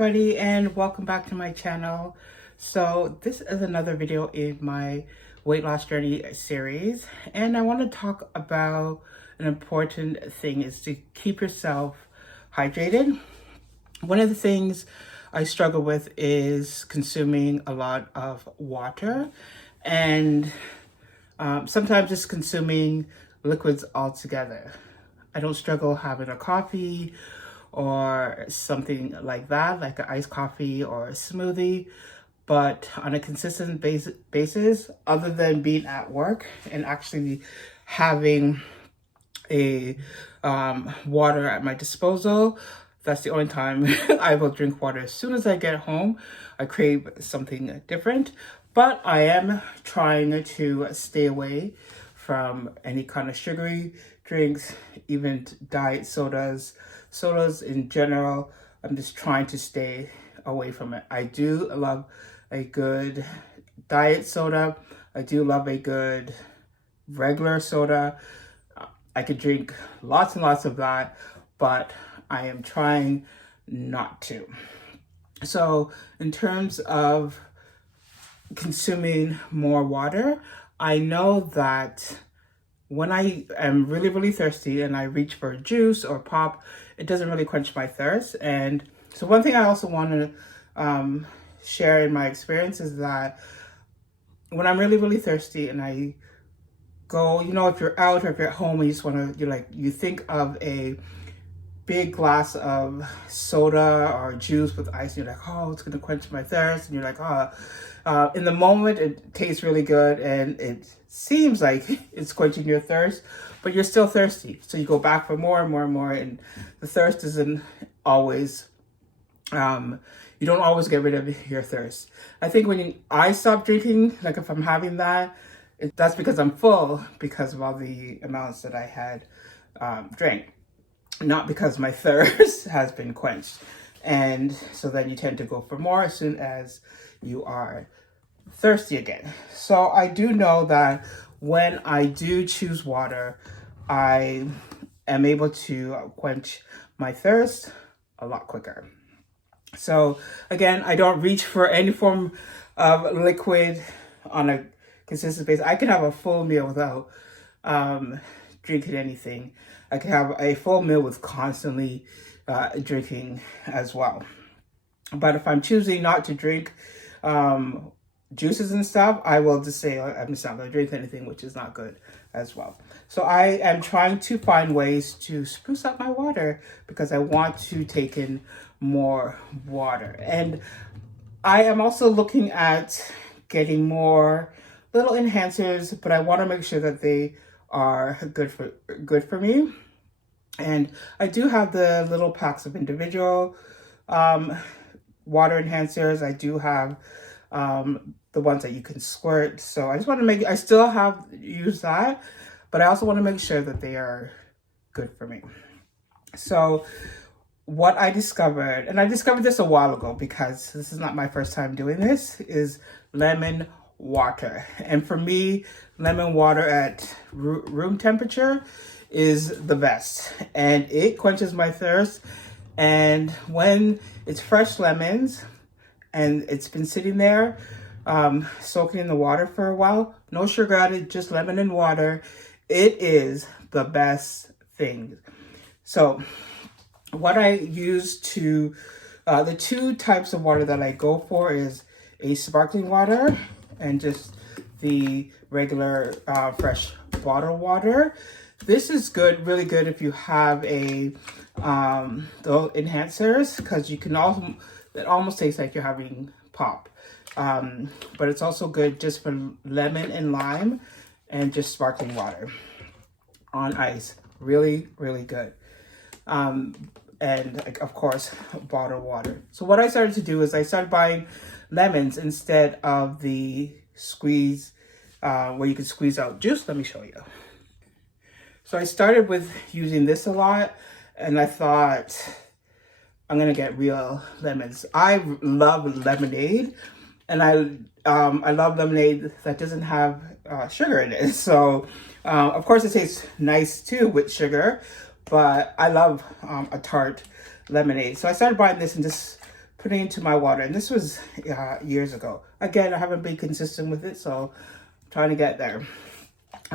everybody, and welcome back to my channel. So this is another video in my weight loss journey series, and I want to talk about an important thing is to keep yourself hydrated. One of the things I struggle with is consuming a lot of water, and sometimes just consuming liquids altogether. I don't struggle having a coffee or something like that, like an iced coffee or a smoothie, but on a consistent basis, other than being at work and actually having a water at my disposal, that's the only time I will drink water. As soon as I get home, I crave something different, but I am trying to stay away from any kind of sugary drinks, even diet sodas in general. I'm just trying to stay away from it. I do love a good diet soda. I do love a good regular soda. I could drink lots and lots of that, but I am trying not to. So in terms of consuming more water, I know that when I am really thirsty and I reach for a juice or pop, it doesn't really quench my thirst. And so one thing I also want to share in my experience is that when I'm really thirsty and I go, if you're out or if you're at home and you just want to, you think of a big glass of soda or juice with ice, and you're like, oh, it's going to quench my thirst. And you're like, oh, in the moment, it tastes really good and it seems like it's quenching your thirst, but you're still thirsty. So you go back for more and more, and the thirst isn't always, you don't always get rid of your thirst. I think when I stop drinking, like if I'm having that, that's because I'm full because of all the amounts that I had drank, not because my thirst has been quenched. And so then you tend to go for more as soon as you are thirsty again. So I do know that when I do choose water, I am able to quench my thirst a lot quicker. So again, I don't reach for any form of liquid on a consistent basis. I can have a full meal without drinking anything. I can have a full meal with constantly drinking as well. But if I'm choosing not to drink juices and stuff, I will just say I'm just not going to drink anything, which is not good as well. So I am trying to find ways to spruce up my water because I want to take in more water. And I am also looking at getting more little enhancers, but I want to make sure that they are good for me. And I do have the little packs of individual water enhancers. I do have the ones that you can squirt. So I just want to I still have used that, but I also want to make sure that they are good for me. So what I discovered, and I discovered this a while ago because this is not my first time doing this, is lemon water. And for me, lemon water at room temperature is the best, and it quenches my thirst. And when it's fresh lemons and it's been sitting there soaking in the water for a while, no sugar added, just lemon and water, it is the best thing. So what I use to the two types of water that I go for is a sparkling water and just the regular fresh bottled water. This is good, really good if you have the enhancers, because you can also, it almost tastes like you're having pop. But it's also good just for lemon and lime and just sparkling water on ice. Really good. And of course, bottled water. So what I started to do is I started buying lemons instead of the squeeze, where you can squeeze out juice. Let me show you. So I started with using this a lot, and I thought I'm gonna get real lemons. I love lemonade, and I love lemonade that doesn't have sugar in it. So of course it tastes nice too with sugar, but I love a tart lemonade. So I started buying this and just putting into my water. And this was years ago. Again, I haven't been consistent with it, so I'm trying to get there.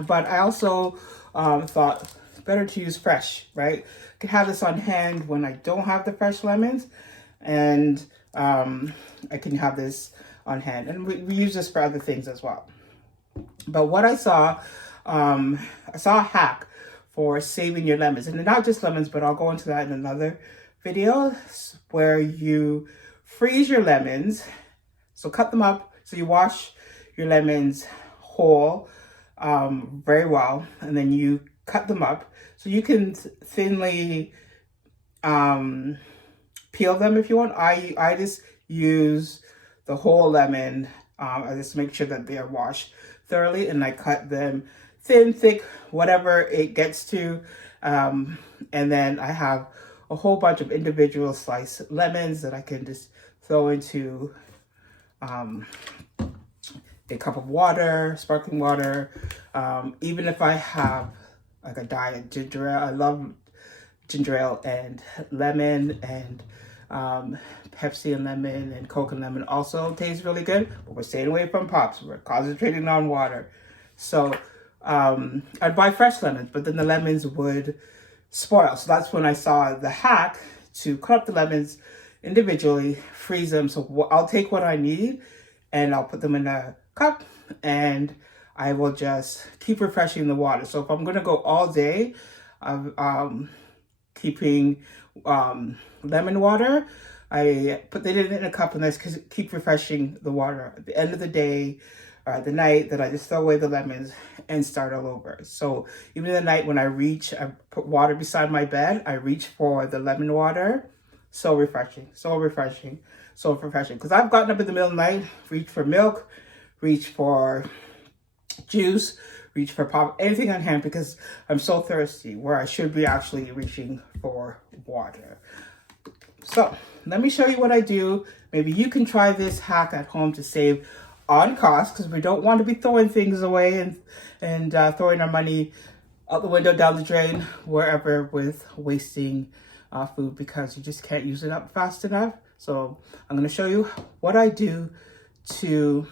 But I also thought it's better to use fresh, right? I can have this on hand when I don't have the fresh lemons, and I can have this on hand. And we use this for other things as well. But what I saw a hack for saving your lemons, and not just lemons, but I'll go into that in another video, where you freeze your lemons. So cut them up. So you wash your lemons whole very well, and then you cut them up so you can thinly peel them if you want. I just use the whole lemon. I just make sure that they are washed thoroughly, and I cut them thin, thick, whatever it gets to. And then I have a whole bunch of individual sliced lemons that I can just throw into a cup of water, sparkling water. Even if I have like a diet ginger ale, I love ginger ale and lemon, and Pepsi and lemon and Coke and lemon also tastes really good, but we're staying away from pops. We're concentrating on water. So I'd buy fresh lemons, but then the lemons would spoil. So that's when I saw the hack to cut up the lemons individually, freeze them. So I'll take what I need and I'll put them in a cup, and I will just keep refreshing the water. So if I'm going to go all day keeping lemon water, I put it in a cup and I just keep refreshing the water. At the end of the day, the night, that I just throw away the lemons and start all over. So even the night when I put water beside my bed, I reach for the lemon water. So refreshing, so refreshing, so refreshing. Because I've gotten up in the middle of the night, reach for milk, reach for juice, reach for pop, anything on hand, because I'm so thirsty, where I should be actually reaching for water. So let me show you what I do. Maybe you can try this hack at home to save on cost, because we don't want to be throwing things away and throwing our money out the window, down the drain, wherever, with wasting food, because you just can't use it up fast enough. So I'm going to show you what I do to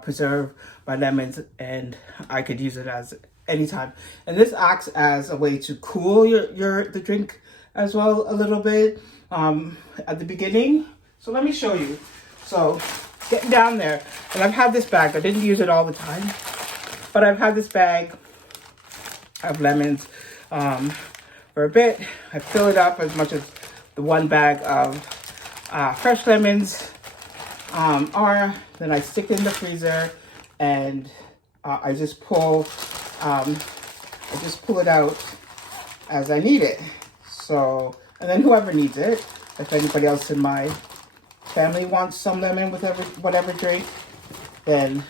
preserve my lemons, and I could use it as anytime. And this acts as a way to cool the drink as well a little bit at the beginning. So let me show you. So getting down there, and I've had this bag. I didn't use it all the time, but I've had this bag of lemons for a bit. I fill it up as much as the one bag of fresh lemons are. Then I stick it in the freezer, and I just pull it out as I need it. So, and then whoever needs it, if anybody else in my family wants some lemon with whatever drink, then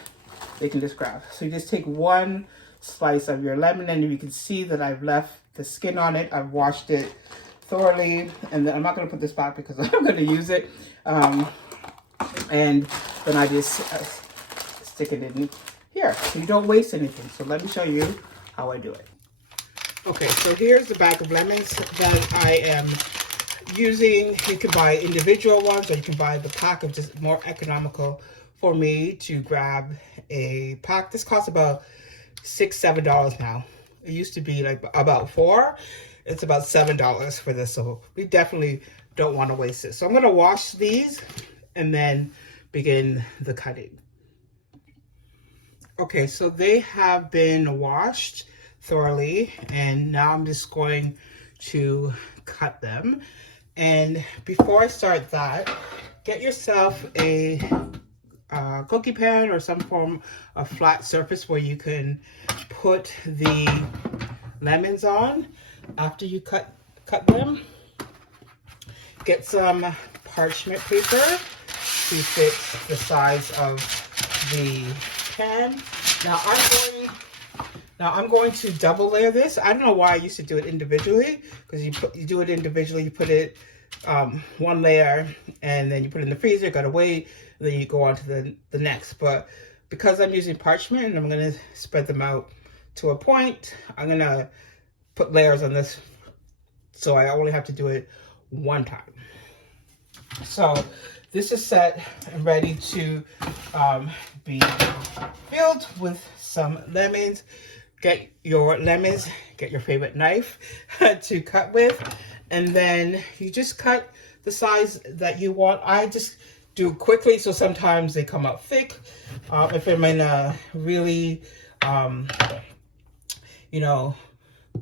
they can just grab. So you just take one slice of your lemon, and you can see that I've left the skin on it. I've washed it thoroughly, and then I'm not going to put this back because I'm going to use it. And then I just stick it in here, so you don't waste anything. So let me show you how I do it. Okay, so here's the bag of lemons that I am using. You can buy individual ones, or you can buy the pack, of just more economical for me to grab a pack. This costs about $6-7 now. It used to be like about $4. It's about $7 for this, so we definitely don't want to waste it. So I'm going to wash these and then begin the cutting. Okay, so they have been washed thoroughly, and now I'm just going to cut them. And before I start that, get yourself a cookie pan or some form of flat surface where you can put the lemons on. After you cut them, get some parchment paper to fit the size of the pan. Now I'm going to double layer this. I don't know why I used to do it individually, because you do it individually, you put it one layer, and then you put it in the freezer, gotta wait, and then you go on to the next. But because I'm using parchment and I'm gonna spread them out to a point, I'm gonna put layers on this, so I only have to do it one time. So this is set and ready to be filled with some lemons. Get your lemons, get your favorite knife to cut with, and then you just cut the size that you want. I just do it quickly, so sometimes they come out thick. If I'm in a really, you know,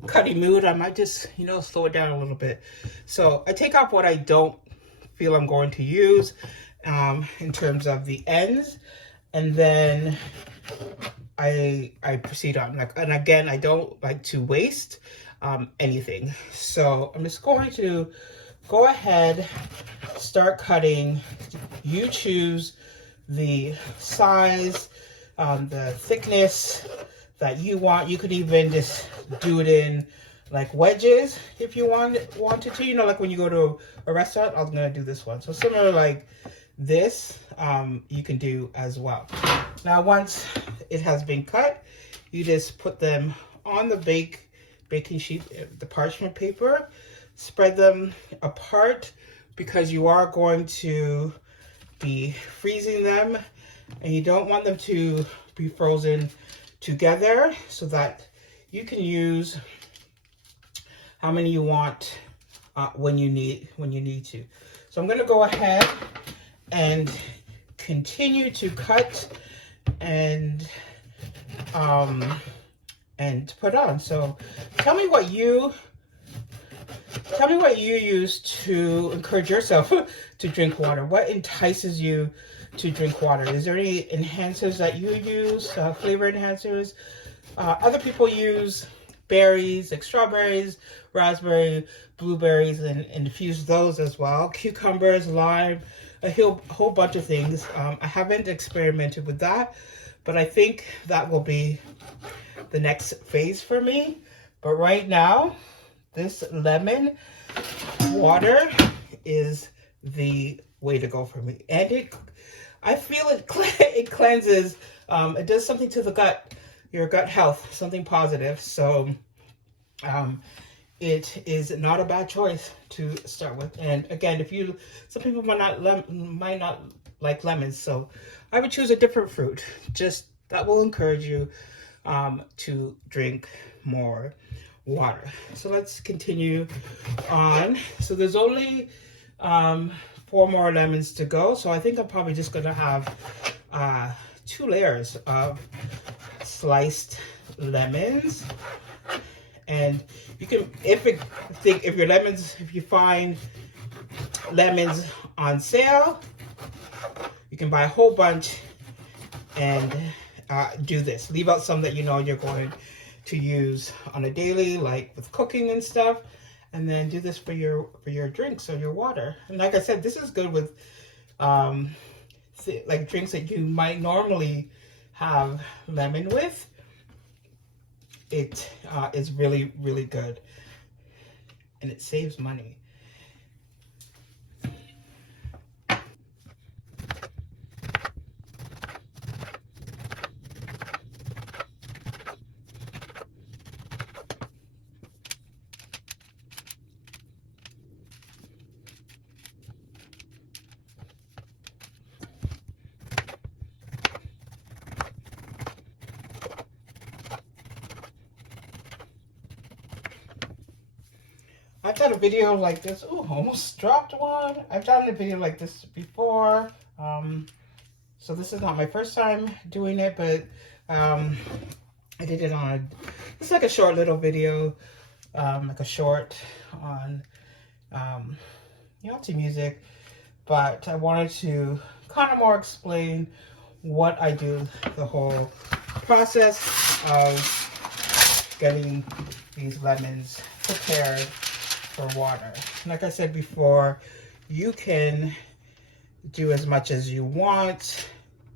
cutty mood, I might just, slow it down a little bit. So I take off what I don't feel I'm going to use in terms of the ends, and then I proceed on. And again, I don't like to waste anything. So I'm just going to go ahead, start cutting. You choose the size, the thickness that you want. You could even just do it in like wedges if you wanted to, like when you go to a restaurant. I'm gonna do this one. So similar like this, you can do as well. Now once it has been cut, you just put them on the baking sheet, the parchment paper, spread them apart because you are going to be freezing them, and you don't want them to be frozen together, so that you can use how many you want when you need to. So I'm going to go ahead and continue to cut and put on. So tell me what you use to encourage yourself to drink water. What entices you to drink water? Is there any enhancers that you use, flavor enhancers? Other people use berries, like strawberries, raspberry, blueberries, and infuse those as well. Cucumbers, lime, a whole bunch of things. I haven't experimented with that, but I think that will be the next phase for me. But right now, this lemon water is the way to go for me. And I feel it cleanses. It does something to the gut, your gut health, something positive. So it is not a bad choice to start with. And again, some people might not like lemons, so I would choose a different fruit. Just that will encourage you to drink more water. So let's continue on. So there's only 4 more lemons to go. So I think I'm probably just gonna have 2 layers of sliced lemons. And you can, if you find lemons on sale, you can buy a whole bunch and do this. Leave out some that you're going to use on a daily, like with cooking and stuff, and then do this for your drinks or your water. And like I said, this is good with like drinks that you might normally have lemon with. It is really, really good, and it saves money. I've done a video like this. Ooh, almost dropped one. I've done a video like this before. So this is not my first time doing it, but I did it on, it's like a short little video, like a short on, to music. But I wanted to kind of more explain what I do, the whole process of getting these lemons prepared for water. Like I said before, you can do as much as you want,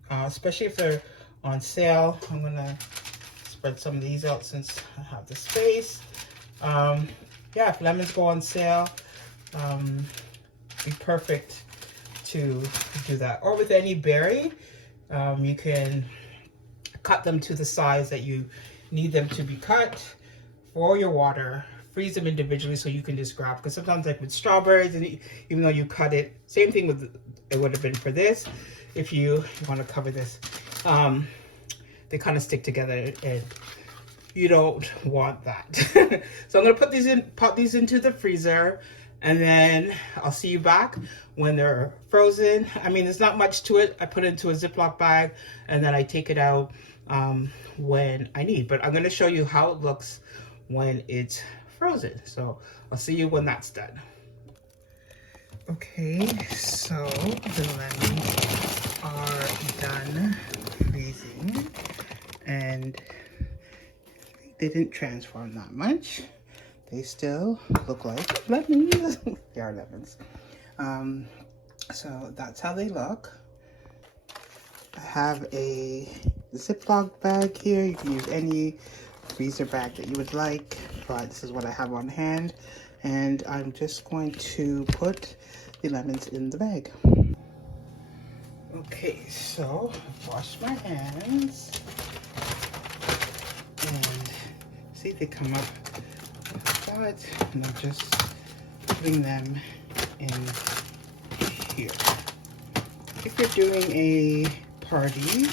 especially if they're on sale. I'm gonna spread some of these out since I have the space. Yeah, if lemons go on sale, be perfect to do that. Or with any berry, you can cut them to the size that you need them to be cut for your water freeze them individually so you can just grab, because sometimes like with strawberries, and even though you cut it, same thing with, it would have been for this, if you want to cover this, they kind of stick together and you don't want that. So I'm gonna pop these into the freezer, and then I'll see you back when they're frozen. I mean, there's not much to it. I put it into a Ziploc bag and then I take it out when I need, but I'm gonna show you how it looks when it's frozen. So I'll see you when that's done. Okay, so the lemons are done freezing, and they didn't transform that much. They still look like lemons. They are lemons. So that's how they look. I have a Ziploc bag here. You can use any freezer bag that you would like, but this is what I have on hand. And I'm just going to put the lemons in the bag. Okay, so I've washed my hands. And see, they come up like that, and I'm just putting them in here. If you're doing a party,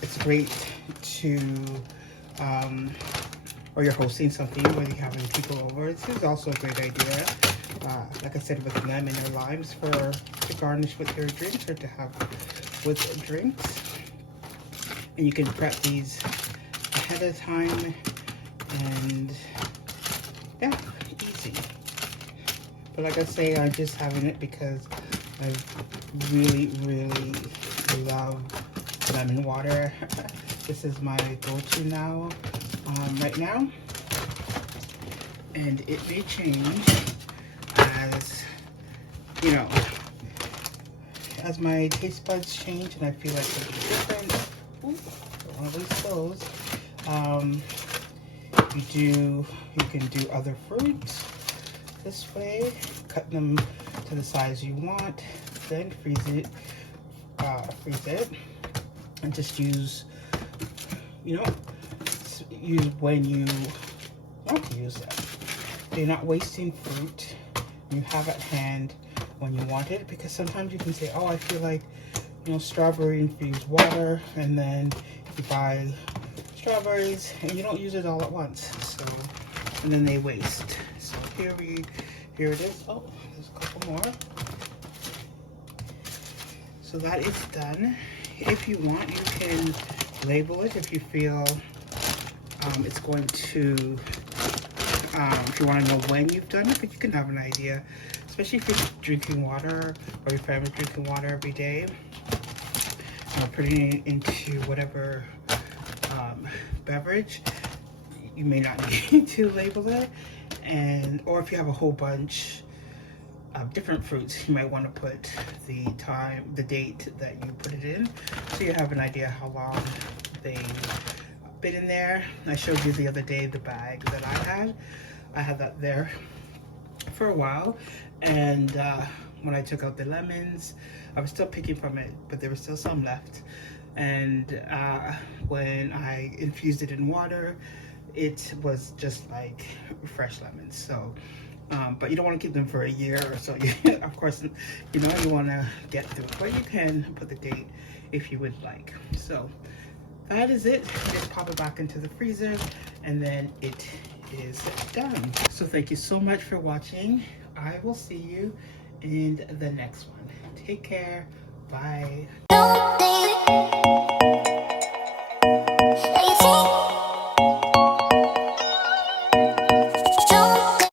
it's great to, or you're hosting something where you're having people over. This is also a great idea. Like I said, with lemon or limes to garnish with your drinks or to have with drinks. And you can prep these ahead of time, and yeah, easy. But like I say, I'm just having it because I really love lemon water. This is my go-to now, right now, and it may change as, you know, as my taste buds change and I feel like it's different. Ooh, don't want to lose those. You can do other fruits this way, cut them to the size you want, then freeze it, and just use, use when you want to use them. So you're not wasting fruit. You have at hand when you want it, because sometimes you can say, oh, I feel like, strawberry infused water, and then you buy strawberries and you don't use it all at once, so, and then they waste. So here it is. Oh, there's a couple more. So that is done. If you want, you can label it if you feel it's going to, if you want to know when you've done it, but you can have an idea, especially if you're drinking water or your family's drinking water every day, putting it into whatever beverage. You may not need to label it, or if you have a whole bunch of different fruits, you might want to put the date that you put it in, so you have an idea how long they've been in there. I showed you the other day the bag that I had that there for a while, and when I took out the lemons, I was still picking from it, but there was still some left. And when I infused it in water, it was just like fresh lemons. So, but you don't want to keep them for a year or so. Of course, you want to get through it, but you can put the date if you would like. So that is it. Just pop it back into the freezer, and then it is done. So thank you so much for watching. I will see you in the next one. Take care. Bye.